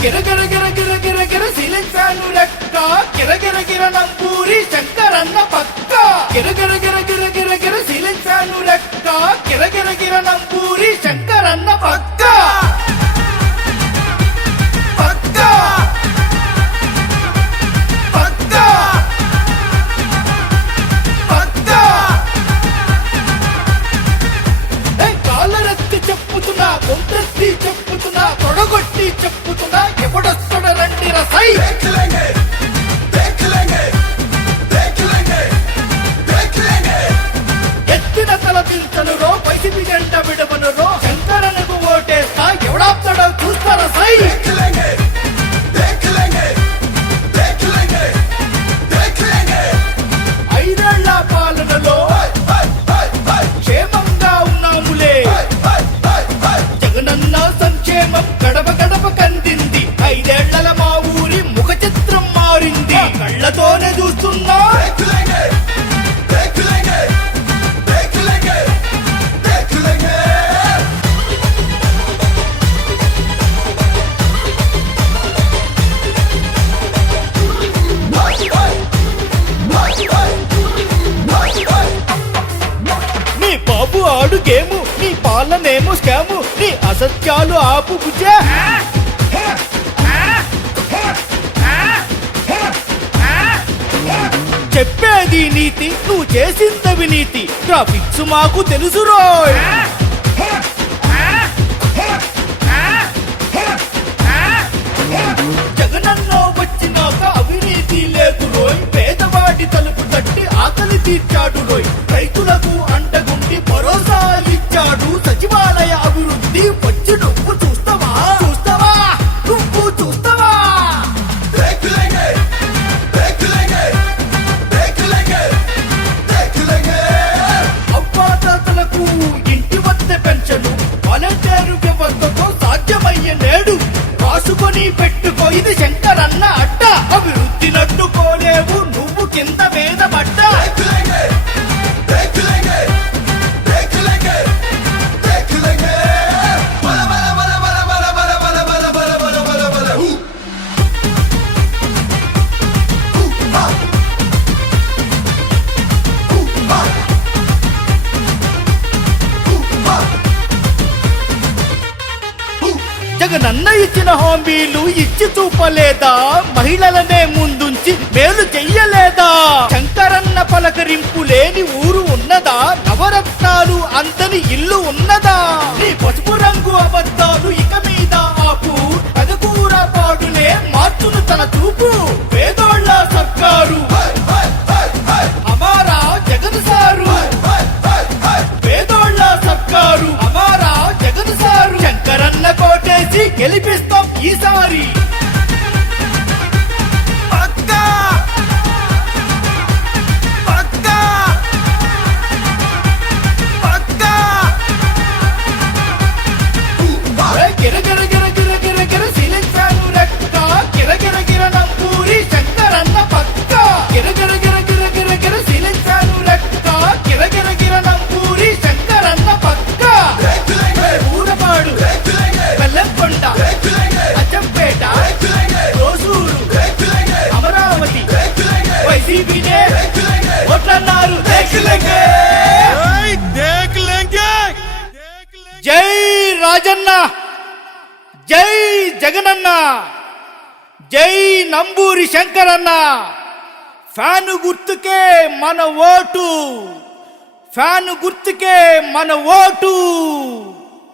గిరగిర గిర గిర గిర గిర సీలింగ్ ఫ్యాన్ లెక్క గిరగిర గిర నంబూరి శంకరన్న పక్క గిరగిర గిర గిర గిర గిర సీలింగ్ ఫ్యాన్ లెక్క గిరగిర గిర నంబూరి శంకరన్న పక్క పక్క పక్క పక్క కాలరెత్తి చెప్పుతున్నా కొంతెత్తి చెప్పుతున్నా తొడగొట్టి చెప్పుతున్నా ఎవడొస్తడ రండి రసై ఎత్తిన తల పిల్చనురో వైసీపీ జెండ విడవనురో శంకరనకు ఓటేస్తా ఎవడాప్తడో చూస్తారా సై ఐదేళ్ల పాలనలో క్షేమంగా ఉన్నాములే జగనన్న సంక్షేమం గడప గడప కందింది ఐదేళ్ల మా ఊరి ముఖ చిత్రం మారింది కళ్ళతోనే చూస్తున్నా నీ బాబు ఆడు గేము నీ పాలనేమో స్కాము నీ అసత్యాలు ఆపు బుజ్జా చెప్పేది నీతి నువ్వు చేసిందవి నీతి ట్రాఫిక్స్ మాకు తెలుసు రోయ్ జగనన్న వచ్చినాక అవినీతి లేదు రోయ్ పేదవాడి తలుపు తట్టి ఆకలి తీర్చాడు రోయ్ రైతులకు అండగుండి భరోసా ఇచ్చాడు సచివాలయ అభివృద్ధి వచ్చి నువ్వు చూస్తావా చూస్తావా నువ్వు చూస్తావా అవ్వాతాతలకు ఇంటి వద్ద పెన్షను వాలంటీరు వ్యవస్థతో సాధ్యమయ్యే నేడు రాసుకొని పెట్టుకో ఇది శంకరన్న అడ్డ అభివృద్ధి నడ్డుకోలేవు నువ్వు కింద మీద పడ్డ జగనన్న ఇచ్చిన హామీలు ఇచ్చి చూపలేదా మహిళలనే ముందుంచి మేలు చెయ్యలేదా శంకరన్న పలకరింపు లేని ఊరు ఉన్నదా నవరత్నాలు అంతని ఇల్లు ఉన్నదా నీ పసుపు రంగు అబద్ధాలు ఇక మీద ఆపు పదకూర పాడునే మార్చును తన చూపు పేదోళ్ళ సర్కారు అమారా జగన్ సారు పేదోళ్ళ సర్కారు అమారా జగన్ సారు శంకరన్న కోటేసి గెలిపిస్తాం ఈసారి పక్కా పక్కా పక్కా గిర గిర గిర గిర గిర గిర సీలింగ్ ఫ్యాన్ లెక్క గిర గిర గిర నంబూరి శంకరన్న పక్క గిర గిర గిర గిర గిర గిర సీలింగ్ ఫ్యాన్ లెక్క గిర గిర గిర నంబూరి శంకరన్న పక్క ఊరపాడు బెల్లంకొండ అచ్చంపేట రోసూరు అమరావతి వైసీపీనే ఓట్లన్నారు జై రాజన్న జై జగనన్న జై నంబూరి శంకరన్న ఫ్యాను గుర్తుకే మన ఓటు ఫ్యాను గుర్తుకే మన ఓటు